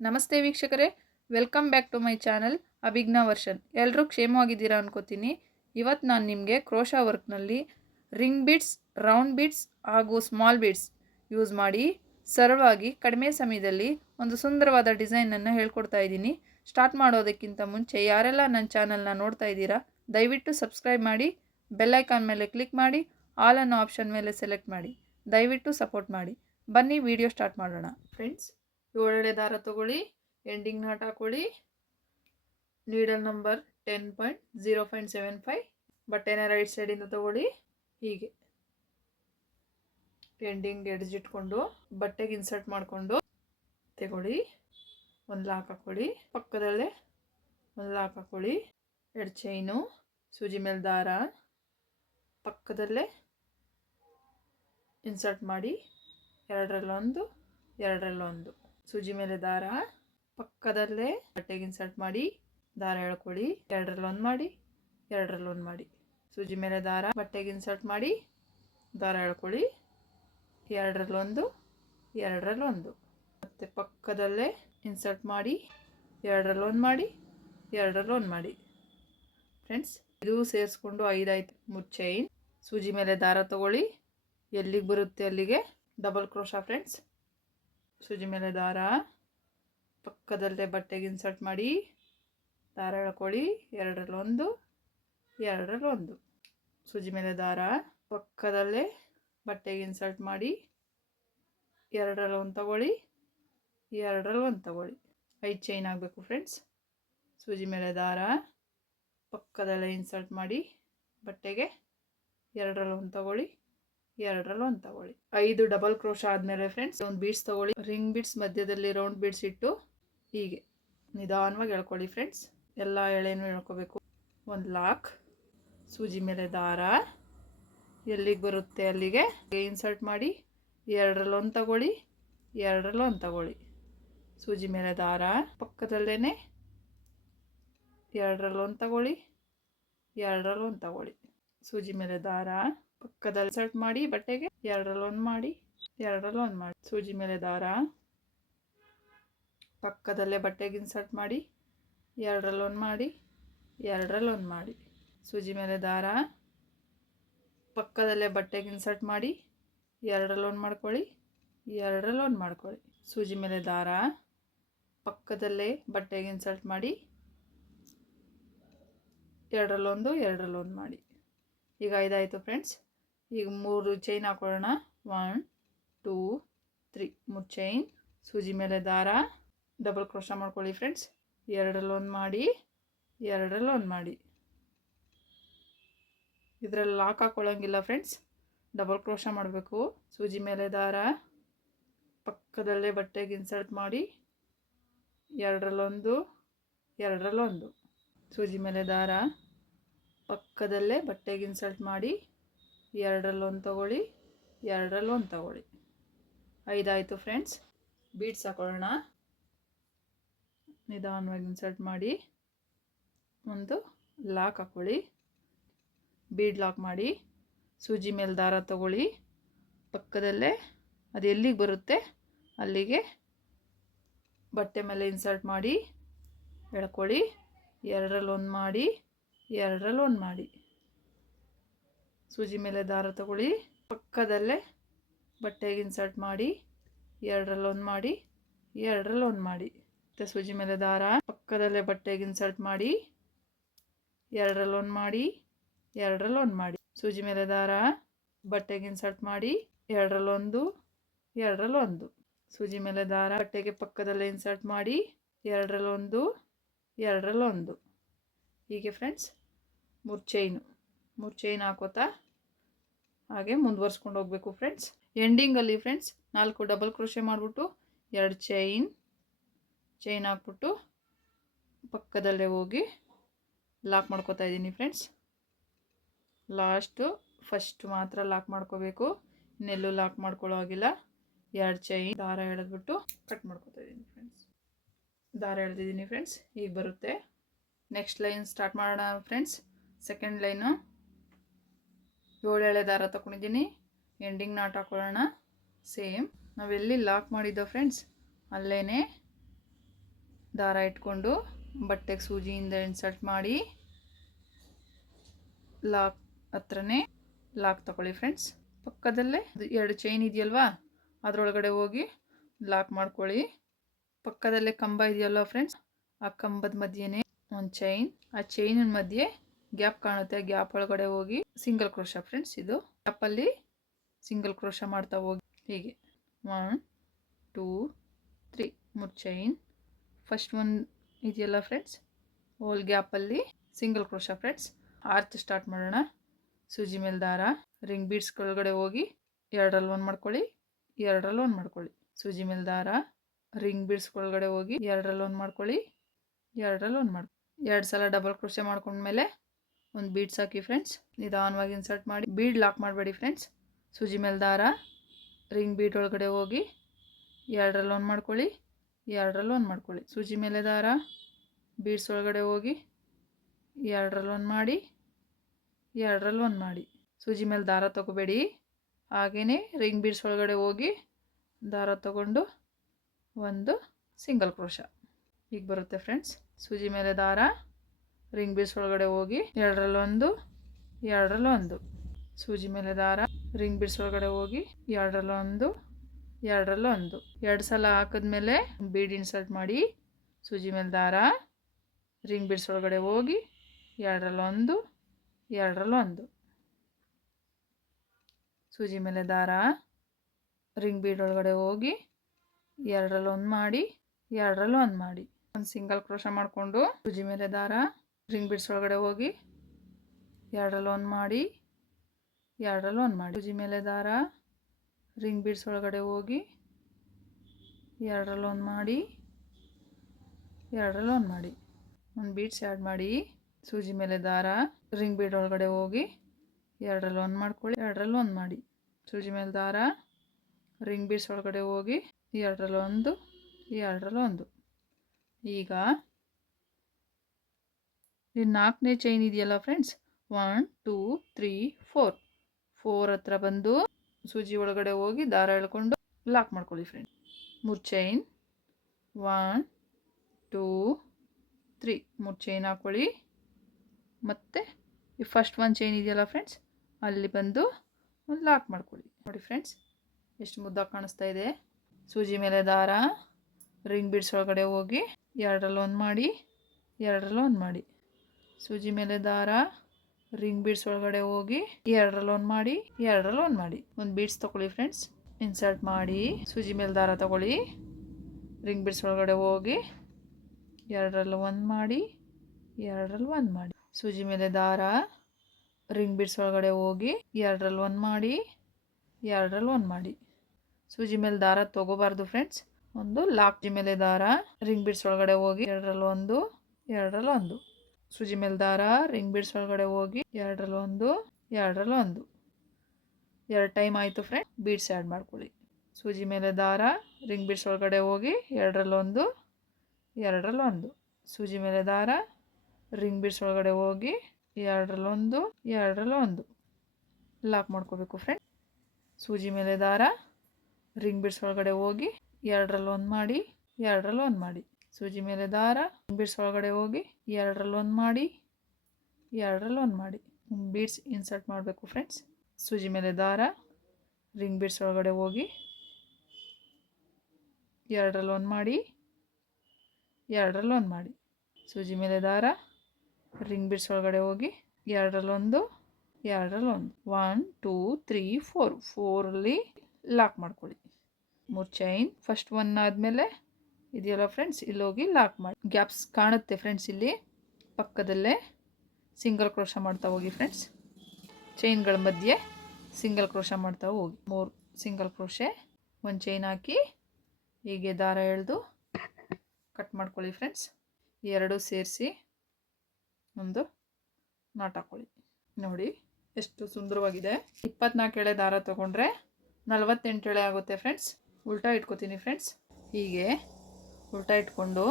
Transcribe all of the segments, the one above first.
ನಮಸ್ತೆ ವೀಕ್ಷಕರೇ, welcome back to my channel Abhijna version. ಎಲ್ಲರೂ ಕ್ಷೇಮವಾಗಿದ್ದೀರಾ ಅನ್ಕೋತೀನಿ. ಇವತ್ತು ನಾನು ನಿಮಗೆ ಕ್ರೋಶಾ ವರ್ಕ್ನಲ್ಲಿ ರಿಂಗ್ ಬೀಡ್ಸ್, ರೌಂಡ್ ಬೀಡ್ಸ್ ಹಾಗೂ ಸ್ಮಾಲ್ ಬೀಡ್ಸ್ ಯೂಸ್ ಮಾಡಿ ಸರಳವಾಗಿ ಕಡಿಮೆ ಸಮಯದಲ್ಲಿ ಒಂದು ಸುಂದರವಾದ ಡಿಸೈನನ್ನು ಹೇಳ್ಕೊಡ್ತಾ ಇದ್ದೀನಿ. ಸ್ಟಾರ್ಟ್ ಮಾಡೋದಕ್ಕಿಂತ ಮುಂಚೆ ಯಾರೆಲ್ಲ ನನ್ನ ಚಾನಲ್ನ ನೋಡ್ತಾ ಇದ್ದೀರಾ ದಯವಿಟ್ಟು ಸಬ್ಸ್ಕ್ರೈಬ್ ಮಾಡಿ, ಬೆಲ್ಲೈಕಾನ್ ಮೇಲೆ ಕ್ಲಿಕ್ ಮಾಡಿ, ಆಲ್ ಅನ್ನೋ ಆಪ್ಷನ್ ಮೇಲೆ ಸೆಲೆಕ್ಟ್ ಮಾಡಿ. ದಯವಿಟ್ಟು ಸಪೋರ್ಟ್ ಮಾಡಿ. ಬನ್ನಿ ವಿಡಿಯೋ ಸ್ಟಾರ್ಟ್ ಮಾಡೋಣ. ಫ್ರೆಂಡ್ಸ್, 7 ದಾರ ತಗೊಳ್ಳಿ, ಎಂಡಿಂಗ್ ನಾಟ್ ಹಾಕೊಳ್ಳಿ, ನೀಡಲ್ ನಂಬರ್ 10.0.75, ಬಟ್ಟೆನ ರೈಟ್ ಸೈಡಿಂದ ತಗೊಳ್ಳಿ. ಹೀಗೆ ಎಂಡಿಂಗ್ ಎಡ್ಜ್ ಇಟ್ಕೊಂಡು ಬಟ್ಟೆಗೆ ಇನ್ಸರ್ಟ್ ಮಾಡಿಕೊಂಡು ತಗೊಳ್ಳಿ. ಒಂದು ಲಾಕ್ ಹಾಕೊಳ್ಳಿ, ಪಕ್ಕದಲ್ಲೇ ಒಂದು ಲಾಕ್ ಹಾಕೊಳ್ಳಿ. 2 ಚೈನು, ಸೂಜಿ ಮೇಲೆ ದಾರ, ಪಕ್ಕದಲ್ಲೇ ಇನ್ಸರ್ಟ್ ಮಾಡಿ, 2ರಲ್ಲೊಂದು 2ರಲ್ಲೊಂದು, ಸೂಜಿ ಮೇಲೆ ದಾರ, ಪಕ್ಕದಲ್ಲೇ ಬಟ್ಟೆಗೆ ಇನ್ಸರ್ಟ್ ಮಾಡಿ, ದಾರ ಎಳ್ಕೊಳ್ಳಿ, 2ರಲ್ಲೊಂದು ಮಾಡಿ, 2ರಲ್ಲೊಂದು ಮಾಡಿ, ಸೂಜಿ ಮೇಲೆ ದಾರ, ಬಟ್ಟೆಗೆ ಇನ್ಸರ್ಟ್ ಮಾಡಿ, ದಾರ ಎಳ್ಕೊಳ್ಳಿ, 2ರಲ್ಲೊಂದು 2ರಲ್ಲೊಂದು, ಮತ್ತೆ ಪಕ್ಕದಲ್ಲೇ ಇನ್ಸರ್ಟ್ ಮಾಡಿ, 2ರಲ್ಲೊಂದು ಮಾಡಿ, 2ರಲ್ಲೊಂದು ಮಾಡಿ. ಫ್ರೆಂಡ್ಸ್, ಇದು ಸೇರಿಸ್ಕೊಂಡು 5 ಆಯ್ತು. 3 ಚೈನ್, ಸೂಜಿ ಮೇಲೆ ದಾರ ತಗೊಳ್ಳಿ, ಎಲ್ಲಿಗೆ ಬರುತ್ತೆ ಅಲ್ಲಿಗೆ ಡಬಲ್ ಕ್ರೋಶಾ. ಫ್ರೆಂಡ್ಸ್, ಸೂಜಿ ಮೇಲೆ ದಾರ, ಪಕ್ಕದಲ್ಲೇ ಬಟ್ಟೆಗೆ ಇನ್ಸರ್ಟ್ ಮಾಡಿ, ದಾರ ಎಳ್ಕೊಳ್ಳಿ, 2ರಲ್ಲೊಂದು 2ರಲ್ಲೊಂದು, ಸೂಜಿ ಮೇಲೆ ದಾರ, ಪಕ್ಕದಲ್ಲೇ ಬಟ್ಟೆಗೆ ಇನ್ಸರ್ಟ್ ಮಾಡಿ, 2ರಲ್ಲೊಂದು ತಗೊಳ್ಳಿ, 2ರಲ್ಲೊಂದು ತಗೊಳ್ಳಿ. 5 ಚೈನ್ ಆಗಬೇಕು. ಫ್ರೆಂಡ್ಸ್, ಸೂಜಿ ಮೇಲೆ ದಾರ, ಪಕ್ಕದಲ್ಲೇ ಇನ್ಸರ್ಟ್ ಮಾಡಿ, ಬಟ್ಟೆಗೆ 2ರಲ್ಲೊಂದು ತಗೊಳ್ಳಿ, 2ರಲ್ಲೊಂದು ತಗೊಳ್ಳಿ. 5 ಡಬಲ್ ಕ್ರೋಶಾ ಆದಮೇಲೆ ಫ್ರೆಂಡ್ಸ್ ಒಂದು ಬೀಡ್ಸ್ ತಗೊಳ್ಳಿ. ರಿಂಗ್ ಬೀಡ್ಸ್ ಮಧ್ಯದಲ್ಲಿ ರೌಂಡ್ ಬೀಡ್ಸ್ ಇಟ್ಟು ಹೀಗೆ ನಿಧಾನವಾಗಿ ಎಳ್ಕೊಳ್ಳಿ. ಫ್ರೆಂಡ್ಸ್, ಎಲ್ಲ ಎಳೆನೂ ಎಳ್ಕೋಬೇಕು. ಒಂದು ಲಾಕ್, ಸೂಜಿ ಮೇಲೆ ದಾರ, ಎಲ್ಲಿಗೆ ಬರುತ್ತೆ ಅಲ್ಲಿಗೆ ಇನ್ಸರ್ಟ್ ಮಾಡಿ, 2ರಲ್ಲೊಂದು ತಗೊಳ್ಳಿ, 2ರಲ್ಲೊಂದು ತಗೊಳ್ಳಿ, ಸೂಜಿ ಮೇಲೆ ದಾರ, ಪಕ್ಕದಲ್ಲೇ 2ರಲ್ಲೊಂದು ತಗೊಳ್ಳಿ, 2ರಲ್ಲೊಂದು ತಗೊಳ್ಳಿ, ಸೂಜಿ ಮೇಲೆ ದಾರ, ಪಕ್ಕದಲ್ಲಿ ಇನ್ಸರ್ಟ್ ಮಾಡಿ, ಬಟ್ಟೆಗೆ 2ರಲ್ಲೊಂದು ಮಾಡಿ, 2ರಲ್ಲೊಂದು ಮಾಡಿ, ಸೂಜಿ ಮೇಲೆ ದಾರ, ಪಕ್ಕದಲ್ಲೇ ಬಟ್ಟೆಗೆ ಇನ್ಸರ್ಟ್ ಮಾಡಿ, 2ರಲ್ಲೊಂದು ಮಾಡಿ, 2ರಲ್ಲೊಂದು ಮಾಡಿ, ಸೂಜಿ ಮೇಲೆ ದಾರ, ಪಕ್ಕದಲ್ಲೇ ಬಟ್ಟೆಗೆ ಇನ್ಸರ್ಟ್ ಮಾಡಿ, 2ರಲ್ಲೊಂದು ಮಾಡ್ಕೊಳ್ಳಿ, 2ರಲ್ಲೊಂದು ಮಾಡ್ಕೊಳ್ಳಿ, ಸೂಜಿ ಮೇಲೆ ದಾರ, ಪಕ್ಕದಲ್ಲೇ ಬಟ್ಟೆಗೆ ಇನ್ಸರ್ಟ್ ಮಾಡಿ, 2ರಲ್ಲೊಂದು 2ರಲ್ಲೊಂದು ಮಾಡಿ. ಈಗ 5 ಆಯಿತು. ಫ್ರೆಂಡ್ಸ್, ಈಗ 3 ಚೈನ್ ಹಾಕೊಳ್ಳೋಣ. 1 2 3 3 ಚೈನ್, ಸೂಜಿ ಮೇಲೆ ದಾರ, ಡಬಲ್ ಕ್ರೋಶಾ ಮಾಡ್ಕೊಳ್ಳಿ. ಫ್ರೆಂಡ್ಸ್, 2ರಲ್ಲೊಂದು ಮಾಡಿ, 2ರಲ್ಲೊಂದು ಮಾಡಿ. ಇದರಲ್ಲಿ ಲಾಕ್ ಹಾಕೊಳ್ಳೋಂಗಿಲ್ಲ. ಫ್ರೆಂಡ್ಸ್, ಡಬಲ್ ಕ್ರೋಶಾ ಮಾಡಬೇಕು. ಸೂಜಿ ಮೇಲೆ ದಾರ, ಪಕ್ಕದಲ್ಲೇ ಬಟ್ಟೆಗೆ ಇನ್ಸರ್ಟ್ ಮಾಡಿ, 2ರಲ್ಲೊಂದು 2ರಲ್ಲೊಂದು, ಸೂಜಿ ಮೇಲೆ ದಾರ, ಪಕ್ಕದಲ್ಲೇ ಬಟ್ಟೆಗೆ ಇನ್ಸರ್ಟ್ ಮಾಡಿ, 2ರಲ್ಲೊಂದು ತಗೊಳ್ಳಿ, 2ರಲ್ಲೊಂದು ತಗೊಳ್ಳಿ. 5 ಆಯಿತು. ಫ್ರೆಂಡ್ಸ್, ಬೀಡ್ಸ್ ಹಾಕೊಳ್ಳೋಣ. ನಿಧಾನವಾಗಿ ಇನ್ಸರ್ಟ್ ಮಾಡಿ ಒಂದು ಲಾಕ್ ಹಾಕೊಳ್ಳಿ, ಬೀಡ್ ಲಾಕ್ ಮಾಡಿ, ಸೂಜಿ ಮೇಲೆ ದಾರ ತಗೊಳ್ಳಿ, ಪಕ್ಕದಲ್ಲೇ ಅದು ಎಲ್ಲಿಗೆ ಬರುತ್ತೆ ಅಲ್ಲಿಗೆ ಬಟ್ಟೆ ಮೇಲೆ ಇನ್ಸರ್ಟ್ ಮಾಡಿ ಎಳ್ಕೊಳ್ಳಿ, 2ರಲ್ಲೊಂದು ಮಾಡಿ, 2ರಲ್ಲೊಂದು ಮಾಡಿ, ಸೂಜಿ ಮೇಲೆ ದಾರ ತಗೊಳ್ಳಿ, ಪಕ್ಕದಲ್ಲೇ ಬಟ್ಟೆಗೆ ಇನ್ಸರ್ಟ್ ಮಾಡಿ, 2ರಲ್ಲೊಂದು ಮಾಡಿ, 2ರಲ್ಲೊಂದು ಮಾಡಿ, ಮತ್ತು ಸೂಜಿ ಮೇಲೆ ದಾರ, ಪಕ್ಕದಲ್ಲೇ ಬಟ್ಟೆಗೆ ಇನ್ಸರ್ಟ್ ಮಾಡಿ, 2ರಲ್ಲೊಂದು ಮಾಡಿ, 2ರಲ್ಲೊಂದು ಮಾಡಿ, ಸೂಜಿ ಮೇಲೆ ದಾರ, ಬಟ್ಟೆಗೆ ಇನ್ಸರ್ಟ್ ಮಾಡಿ, 2ರಲ್ಲೊಂದು 2ರಲ್ಲೊಂದು, ಸೂಜಿ ಮೇಲೆ ದಾರ, ಬಟ್ಟೆಗೆ ಪಕ್ಕದಲ್ಲೇ ಇನ್ಸರ್ಟ್ ಮಾಡಿ, 2ರಲ್ಲೊಂದು 2ರಲ್ಲೊಂದು. ಹೀಗೆ ಫ್ರೆಂಡ್ಸ್ 3 ಚೈನು 3 ಚೈನ್ ಹಾಕೋತಾ ಹಾಗೆ ಮುಂದುವರ್ಸ್ಕೊಂಡು ಹೋಗಬೇಕು. ಫ್ರೆಂಡ್ಸ್, ಎಂಡಿಂಗಲ್ಲಿ ಫ್ರೆಂಡ್ಸ್ 4 ಡಬಲ್ ಕ್ರೋಶೆ ಮಾಡಿಬಿಟ್ಟು 2 ಚೈನ್ ಹಾಕ್ಬಿಟ್ಟು ಪಕ್ಕದಲ್ಲೇ ಹೋಗಿ ಲಾಕ್ ಮಾಡ್ಕೋತಾ ಇದ್ದೀನಿ. ಫ್ರೆಂಡ್ಸ್, ಫಸ್ಟ್ ಮಾತ್ರ ಲಾಕ್ ಮಾಡ್ಕೋಬೇಕು, ಇನ್ನೆಲ್ಲೂ ಲಾಕ್ ಮಾಡ್ಕೊಳ್ಳೋ ಆಗಿಲ್ಲ. 2 ಚೈನ್ ದಾರ ಎಳೆದ್ಬಿಟ್ಟು ಕಟ್ ಮಾಡ್ಕೋತಾ ಇದ್ದೀನಿ. ಫ್ರೆಂಡ್ಸ್, ದಾರ ಎಳೆದಿದ್ದೀನಿ. ಫ್ರೆಂಡ್ಸ್, ಈಗ ಬರುತ್ತೆ. ನೆಕ್ಸ್ಟ್ ಲೈನ್ ಸ್ಟಾರ್ಟ್ ಮಾಡೋಣ. ಫ್ರೆಂಡ್ಸ್, ಸೆಕೆಂಡ್ ಲೈನು 7 ಎಳೆ ದಾರ ತಗೊಂಡಿದ್ದೀನಿ, ಎಂಡಿಂಗ್ ನಾಟ್ ಹಾಕೊಳ್ಳೋಣ. ಸೇಮ್ ನಾವೆಲ್ಲಿ ಲಾಕ್ ಮಾಡಿದ್ದೋ ಫ್ರೆಂಡ್ಸ್ ಅಲ್ಲೇ ದಾರ ಇಟ್ಕೊಂಡು ಬಟ್ಟೆಗೆ ಸೂಜಿಯಿಂದ ಇನ್ಸರ್ಟ್ ಮಾಡಿ ಲಾಕ್ ಹತ್ರನೇ ಲಾಕ್ ತಗೊಳ್ಳಿ ಫ್ರೆಂಡ್ಸ್. ಪಕ್ಕದಲ್ಲೇ 2 ಚೈನ್ ಇದೆಯಲ್ವಾ, ಅದರೊಳಗಡೆ ಹೋಗಿ ಲಾಕ್ ಮಾಡ್ಕೊಳ್ಳಿ. ಪಕ್ಕದಲ್ಲೇ ಕಂಬ ಇದೆಯಲ್ವ ಫ್ರೆಂಡ್ಸ್, ಆ ಕಂಬದ ಮಧ್ಯೆನೇ ಒಂದು ಚೈನ್, ಆ ಚೈನಿನ ಮಧ್ಯೆ ಗ್ಯಾಪ್ ಕಾಣುತ್ತೆ, ಗ್ಯಾಪ್ ಒಳಗಡೆ ಹೋಗಿ ಸಿಂಗಲ್ ಕ್ರೋಶ ಫ್ರೆಂಡ್ಸ್. ಇದು ಗ್ಯಾಪಲ್ಲಿ ಸಿಂಗಲ್ ಕ್ರೋಶ ಮಾಡ್ತಾ ಹೋಗಿ ಹೀಗೆ 1 2 3 3 ಚೈನ್. ಫಸ್ಟ್ ಒನ್ ಇದೆಯಲ್ಲ ಫ್ರೆಂಡ್ಸ್, ಹೋಲ್ ಗ್ಯಾಪಲ್ಲಿ single crochet friends. Arch start ಮಾಡೋಣ. ಸೂಜಿ ಮೇಲೆ ದಾರ, ರಿಂಗ್ ಬೀಡ್ಸ್ ಒಳಗಡೆ ಹೋಗಿ 2ರಲ್ಲಿ 1 ಮಾಡ್ಕೊಳ್ಳಿ, 2ರಲ್ಲಿ 1 ಮಾಡ್ಕೊಳ್ಳಿ. ಸೂಜಿ ಮೇಲೆ ದಾರ, ರಿಂಗ್ ಬೀಡ್ಸ್ ಒಳಗಡೆ ಹೋಗಿ 2ರಲ್ಲಿ 1 ಮಾಡ್ಕೊಳ್ಳಿ, 2ರಲ್ಲಿ 1 ಮಾಡ್ಕೊಳ್ಳಿ. 2 ಸಲ ಡಬಲ್ ಕ್ರೋಶೆ ಮಾಡ್ಕೊಂಡ್ಮೇಲೆ ಒಂದು ಬೀಡ್ಸ್ ಹಾಕಿ ಫ್ರೆಂಡ್ಸ್. ನಿಧಾನವಾಗಿ ಇನ್ಸರ್ಟ್ ಮಾಡಿ, ಬೀಡ್ ಲಾಕ್ ಮಾಡಬೇಡಿ ಫ್ರೆಂಡ್ಸ್. ಸೂಜಿ ಮೇಲೆ ದಾರ, ರಿಂಗ್ ಬೀಡ್ ಒಳಗಡೆ ಹೋಗಿ 2ರಲ್ಲಿ 1 ಮಾಡ್ಕೊಳ್ಳಿ, 2ರಲ್ಲಿ 1 ಮಾಡ್ಕೊಳ್ಳಿ. ಸೂಜಿ ಮೇಲೆ ದಾರ, ಬೀಡ್ಸ್ ಒಳಗಡೆ ಹೋಗಿ 2ರಲ್ಲಿ 1 ಮಾಡಿ, 2ರಲ್ಲಿ 1 ಮಾಡಿ. ಸೂಜಿ ಮೇಲೆ ದಾರ ತಗೋಬೇಡಿ, ಹಾಗೆಯೇ ರಿಂಗ್ ಬೀಡ್ಸ್ ಒಳಗಡೆ ಹೋಗಿ ದಾರ ತಗೊಂಡು ಒಂದು ಸಿಂಗಲ್ ಕ್ರೋಶ ಈಗ ಬರುತ್ತೆ ಫ್ರೆಂಡ್ಸ್. ಸೂಜಿ ಮೇಲೆ ದಾರ, ರಿಂಗ್ ಬೀಡ್ಸ್ ಒಳಗಡೆ ಹೋಗಿ 2ರಲ್ಲಿ 1, 2ರಲ್ಲಿ 1. ಸೂಜಿ ಮೇಲೆ ದಾರ, ರಿಂಗ್ ಬೀಡ್ಸ್ ಒಳಗಡೆ ಹೋಗಿ 2ರಲ್ಲಿ 1, 2ರಲ್ಲಿ 1. 2 ಸಲ ಹಾಕಿದ್ಮೇಲೆ ಬೀಡ್ ಇನ್ಸರ್ಟ್ ಮಾಡಿ, ಸೂಜಿ ಮೇಲೆ ದಾರ, ರಿಂಗ್ ಬೀಡ್ಸ್ ಒಳಗಡೆ ಹೋಗಿ 2ರಲ್ಲಿ 1, 2ರಲ್ಲಿ 1. ಸೂಜಿ ಮೇಲೆ ದಾರ, ರಿಂಗ್ ಬೀಡ್ ಒಳಗಡೆ ಹೋಗಿ 2ರಲ್ಲಿ 1 ಮಾಡಿ, 2ರಲ್ಲಿ 1 ಮಾಡಿ. ಒಂದು ಸಿಂಗಲ್ ಕ್ರೋಶ ಮಾಡಿಕೊಂಡು ಸೂಜಿ ಮೇಲೆ ದಾರ, ರಿಂಗ್ ಬೀಡ್ಸ್ ಒಳಗಡೆ ಹೋಗಿ 2ರಲ್ಲಿ 1 ಮಾಡಿ, 2ರಲ್ಲಿ 1 ಮಾಡಿ. ಸೂಜಿ ಮೇಲೆ ದಾರ, ರಿಂಗ್ ಬೀಡ್ಸ್ ಒಳಗಡೆ ಹೋಗಿ 2ರಲ್ಲಿ 1 ಮಾಡಿ, 2ರಲ್ಲಿ 1 ಮಾಡಿ. ಒಂದು ಬೀಡ್ಸ್ ಆ್ಯಡ್ ಮಾಡಿ, ಸೂಜಿ ಮೇಲೆ ದಾರ, ರಿಂಗ್ ಬೀಡ್ ಒಳಗಡೆ ಹೋಗಿ 2ರಲ್ಲಿ 1 ಮಾಡ್ಕೊಳ್ಳಿ, 2ರಲ್ಲಿ 1 ಮಾಡಿ. ಸೂಜಿ ಮೇಲೆ ದಾರ, ರಿಂಗ್ ಬೀಡ್ಸ್ ಒಳಗಡೆ ಹೋಗಿ 2ರಲ್ಲಿ 1, 2ರಲ್ಲಿ 1. ಈಗ ಈ 4ನೇ ಚೈನ್ ಇದೆಯಲ್ಲ ಫ್ರೆಂಡ್ಸ್, 1 2 3 4 4 ಹತ್ರ ಬಂದು ಸೂಜಿ ಒಳಗಡೆ ಹೋಗಿ ದಾರ ಎಳ್ಕೊಂಡು ಲಾಕ್ ಮಾಡ್ಕೊಳ್ಳಿ ಫ್ರೆಂಡ್. 3 ಚೈನ್, 1 2 3 3 ಚೈನ್ ಹಾಕ್ಕೊಳ್ಳಿ. ಮತ್ತು ಈ ಫಸ್ಟ್ 1 ಚೈನ್ ಇದೆಯಲ್ಲ ಫ್ರೆಂಡ್ಸ್, ಅಲ್ಲಿ ಬಂದು ಒಂದು ಲಾಕ್ ಮಾಡ್ಕೊಳ್ಳಿ. ನೋಡಿ ಫ್ರೆಂಡ್ಸ್ ಎಷ್ಟು ಮುದ್ದಾಗಿ ಕಾಣಿಸ್ತಾ ಇದೆ. ಸೂಜಿ ಮೇಲೆ ದಾರ, ರಿಂಗ್ ಬೀಡ್ಸ್ ಒಳಗಡೆ ಹೋಗಿ 2ರಲ್ಲಿ 1 ಮಾಡಿ, 2ರಲ್ಲಿ 1 ಮಾಡಿ. ಸೂಜಿ ಮೇಲೆ ದಾರ, ರಿಂಗ್ ಬೀಡ್ಸ್ ಒಳಗಡೆ ಹೋಗಿ 2ರಲ್ಲಿ 1 ಮಾಡಿ, 2ರಲ್ಲಿ 1 ಮಾಡಿ. ಒಂದು ಬೀಡ್ಸ್ ತೊಗೊಳ್ಳಿ ಫ್ರೆಂಡ್ಸ್, ಇನ್ಸರ್ಟ್ ಮಾಡಿ, ಸೂಜಿ ಮೇಲೆ ದಾರ ತೊಗೊಳ್ಳಿ, ರಿಂಗ್ ಬೀಡ್ಸ್ ಒಳಗಡೆ ಹೋಗಿ 2ರಲ್ಲಿ 1 ಮಾಡಿ, 2ರಲ್ಲಿ 1 ಮಾಡಿ. ಸೂಜಿ ಮೇಲೆ ದಾರ, ರಿಂಗ್ ಬೀಡ್ಸ್ ಒಳಗಡೆ ಹೋಗಿ 2ರಲ್ಲಿ 1 ಮಾಡಿ, 2ರಲ್ಲಿ 1 ಮಾಡಿ. ಸೂಜಿ ಮೇಲೆ ದಾರ ತೊಗೋಬಾರ್ದು ಫ್ರೆಂಡ್ಸ್. ಒಂದು ಲಾಕ್ ಮೇಲೆ ದಾರ, ರಿಂಗ್ ಬೀಡ್ಸ್ ಒಳಗಡೆ ಹೋಗಿ 2ರಲ್ಲಿ 1, 2ರಲ್ಲಿ 1. ಸೂಜಿ ಮೇಲೆ ದಾರ, ರಿಂಗ್ ಬೀಡ್ಸ್ ಒಳಗಡೆ ಹೋಗಿ 2ರಲ್ಲಿ 1, 2ರಲ್ಲಿ 1. 2 ಟೈಮ್ ಆಯಿತು ಫ್ರೆಂಡ್. ಬೀಡ್ಸ್ ಆ್ಯಡ್ ಮಾಡ್ಕೊಳ್ಳಿ. ಸೂಜಿ ಮೇಲೆ ದಾರ, ರಿಂಗ್ ಬೀಡ್ಸ್ ಒಳಗಡೆ ಹೋಗಿ 2ರಲ್ಲಿ 1, 2ರಲ್ಲಿ 1. ಸೂಜಿ ಮೇಲೆ ದಾರ, ರಿಂಗ್ ಬೀಡ್ಸ್ ಒಳಗಡೆ ಹೋಗಿ 2ರಲ್ಲಿ 1, 2ರಲ್ಲಿ 1. ಲಾಕ್ ಮಾಡ್ಕೋಬೇಕು ಫ್ರೆಂಡ್. ಸೂಜಿ ಮೇಲೆ ದಾರ, ರಿಂಗ್ ಬೀಡ್ಸ್ ಒಳಗಡೆ ಹೋಗಿ 2ರಲ್ಲಿ 1 ಮಾಡಿ, 2ರಲ್ಲಿ 1 ಮಾಡಿ. ಸೂಜಿ ಮೇಲೆ ದಾರ, ರಿಂಗ್ ಬೀಡ್ಸ್ ಒಳಗಡೆ ಹೋಗಿ 2ರಲ್ಲಿ 1 ಮಾಡಿ, 2ರಲ್ಲಿ 1 ಮಾಡಿ. ಬೀಡ್ಸ್ ಇನ್ಸರ್ಟ್ ಮಾಡಬೇಕು ಫ್ರೆಂಡ್ಸ್. ಸೂಜಿ ಮೇಲೆ ದಾರ, ರಿಂಗ್ ಬೀಡ್ಸ್ ಒಳಗಡೆ ಹೋಗಿ 2ರಲ್ಲಿ 1 ಮಾಡಿ, 2ರಲ್ಲಿ 1 ಮಾಡಿ. ಸೂಜಿ ಮೇಲೆ ದಾರ, ರಿಂಗ್ ಬೀಡ್ಸ್ ಒಳಗಡೆ ಹೋಗಿ 2ರಲ್ಲಿ 1, 2ರಲ್ಲಿ 1. 1 2 3 4 4ಅಲ್ಲಿ ಲಾಕ್ ಮಾಡ್ಕೊಳ್ಳಿ. 3 ಚೈನ್, ಫಸ್ಟ್ 1 ಆದಮೇಲೆ ಇದೆಯಲ್ಲ ಫ್ರೆಂಡ್ಸ್, ಇಲ್ಲಿ ಹೋಗಿ ಲಾಕ್ ಮಾಡಿ. ಗ್ಯಾಪ್ಸ್ ಕಾಣುತ್ತೆ ಫ್ರೆಂಡ್ಸ್, ಇಲ್ಲಿ ಪಕ್ಕದಲ್ಲೇ ಸಿಂಗಲ್ ಕ್ರೋಶ ಮಾಡ್ತಾ ಹೋಗಿ ಫ್ರೆಂಡ್ಸ್. ಚೈನ್ಗಳ ಮಧ್ಯೆ ಸಿಂಗಲ್ ಕ್ರೋಶ ಮಾಡ್ತಾ ಹೋಗಿ. 3 ಸಿಂಗಲ್ ಕ್ರೋಶೆ, 1 ಚೈನ್ ಹಾಕಿ ಹೀಗೆ ದಾರ ಎಳೆದು ಕಟ್ ಮಾಡ್ಕೊಳ್ಳಿ ಫ್ರೆಂಡ್ಸ್. 2 ಸೇರಿಸಿ ಒಂದು ನಾಟ್ ಹಾಕ್ಕೊಳ್ಳಿ. ನೋಡಿ ಎಷ್ಟು ಸುಂದರವಾಗಿದೆ. 24 ಎಳೆ ದಾರ ತೊಗೊಂಡ್ರೆ 48 ಎಳೆ ಆಗುತ್ತೆ ಫ್ರೆಂಡ್ಸ್. ಉಲ್ಟಾ ಇಟ್ಕೋತೀನಿ ಫ್ರೆಂಡ್ಸ್. ಹೀಗೆ ಉಲ್ಟಾ ಇಟ್ಕೊಂಡು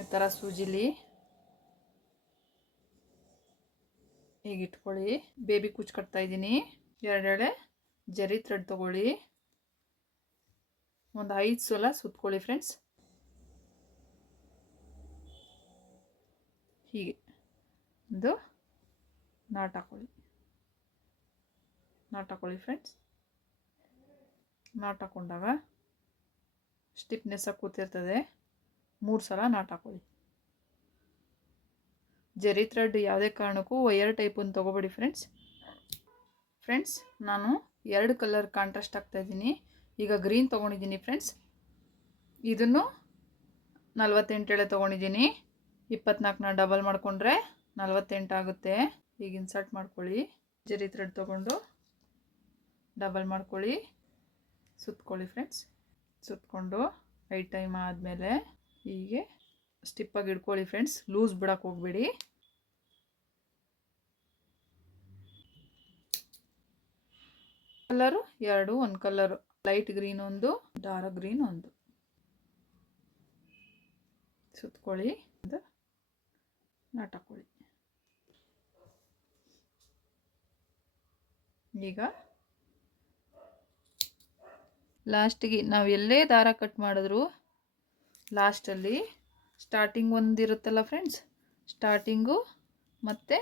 ಈ ಥರ ಸೂಜಿಲಿ ಹೀಗೆ ಇಟ್ಕೊಳ್ಳಿ. ಬೇಬಿ ಕುಚ್ಚು ಕಟ್ತಾ ಇದ್ದೀನಿ. 2 ಎಳೆ ಜರಿ ಥ್ರೆಡ್ ತೊಗೊಳ್ಳಿ. ಒಂದು 5 ಸಲ ಸುತ್ಕೊಳ್ಳಿ ಫ್ರೆಂಡ್ಸ್. ಹೀಗೆ ಒಂದು ನಾಟ್ ಹಾಕೊಳ್ಳಿ ಫ್ರೆಂಡ್ಸ್. ನಾಟ್ ಹಾಕೊಂಡಾಗ ಸ್ಟಿಫ್ನೆಸ್ಸಾಗಿ ಕೂತಿರ್ತದೆ. 3 ಸಲ ನಾಟ್ ಹಾಕೊಳ್ಳಿ. ಜರಿ ಥ್ರೆಡ್ ಯಾವುದೇ ಕಾರಣಕ್ಕೂ ವಯರ್ ಟೈಪನ್ನು ತೊಗೋಬೇಡಿ ಫ್ರೆಂಡ್ಸ್. ನಾನು 2 ಕಲರ್ ಕಾಂಟ್ರಾಸ್ಟ್ ಹಾಕ್ತಾಯಿದ್ದೀನಿ. ಈಗ ಗ್ರೀನ್ ತೊಗೊಂಡಿದ್ದೀನಿ ಫ್ರೆಂಡ್ಸ್. ಇದನ್ನು 48 ಎಳೆ ತೊಗೊಂಡಿದ್ದೀನಿ. 24ನ ಡಬಲ್ ಮಾಡಿಕೊಂಡ್ರೆ 48 ಆಗುತ್ತೆ. ಈಗ ಇನ್ಸರ್ಟ್ ಮಾಡ್ಕೊಳ್ಳಿ. ಜರಿ ಥ್ರೆಡ್ ತೊಗೊಂಡು ಡಬಲ್ ಮಾಡ್ಕೊಳ್ಳಿ, ಸುತ್ಕೊಳ್ಳಿ ಫ್ರೆಂಡ್ಸ್. ಸುತ್ಕೊಂಡು 5 ಟೈಮ್ ಆದಮೇಲೆ ಹೀಗೆ ಸ್ಟಿಪ್ಪಾಗಿ ಇಟ್ಕೊಳ್ಳಿ ಫ್ರೆಂಡ್ಸ್. ಲೂಸ್ ಬಿಡಕ್ಕೆ ಹೋಗಬೇಡಿ. ಕಲರು 2, ಒಂದು ಕಲರು ಲೈಟ್ ಗ್ರೀನ್, ಒಂದು ಡಾರ್ಕ್ ಗ್ರೀನ್, ಒಂದು ಸುತ್ಕೊಳ್ಳಿ, ಒಂದು ನಾಟ್ ಹಾಕೊಳ್ಳಿ. ಈಗ ಲಾಸ್ಟಿಗೆ ನಾವು ಎಲ್ಲೇ ದಾರ ಕಟ್ ಮಾಡಿದ್ರು ಲಾಸ್ಟಲ್ಲಿ ಸ್ಟಾರ್ಟಿಂಗ್ ಒಂದಿರುತ್ತಲ್ಲ ಫ್ರೆಂಡ್ಸ್, ಸ್ಟಾರ್ಟಿಂಗು ಮತ್ತು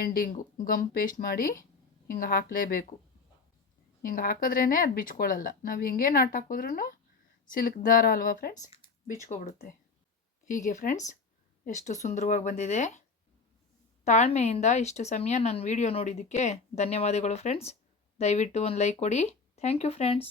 ಎಂಡಿಂಗು ಗಮ್ ಪೇಸ್ಟ್ ಮಾಡಿ ಹಿಂಗೆ ಹಾಕಲೇಬೇಕು. ಹಿಂಗೆ ಹಾಕಿದ್ರೇ ಅದು ಬಿಚ್ಕೊಳ್ಳಲ್ಲ. ನಾವು ಹಿಂಗೆ ನಾಟ್ ಹಾಕಿದ್ರೂ ಸಿಲ್ಕ್ ದಾರ ಅಲ್ವಾ ಫ್ರೆಂಡ್ಸ್, ಬಿಚ್ಕೊಬಿಡುತ್ತೆ. ಹೀಗೆ ಫ್ರೆಂಡ್ಸ್ ಎಷ್ಟು ಸುಂದರವಾಗಿ ಬಂದಿದೆ. ತಾಳ್ಮೆಯಿಂದ ಇಷ್ಟು ಸಮಯ ನನ್ನ ವಿಡಿಯೋ ನೋಡಿದ್ದಕ್ಕೆ ಧನ್ಯವಾದಗಳು ಫ್ರೆಂಡ್ಸ್. ದಯವಿಟ್ಟು ಒಂದು ಲೈಕ್ ಕೊಡಿ. Thank you friends.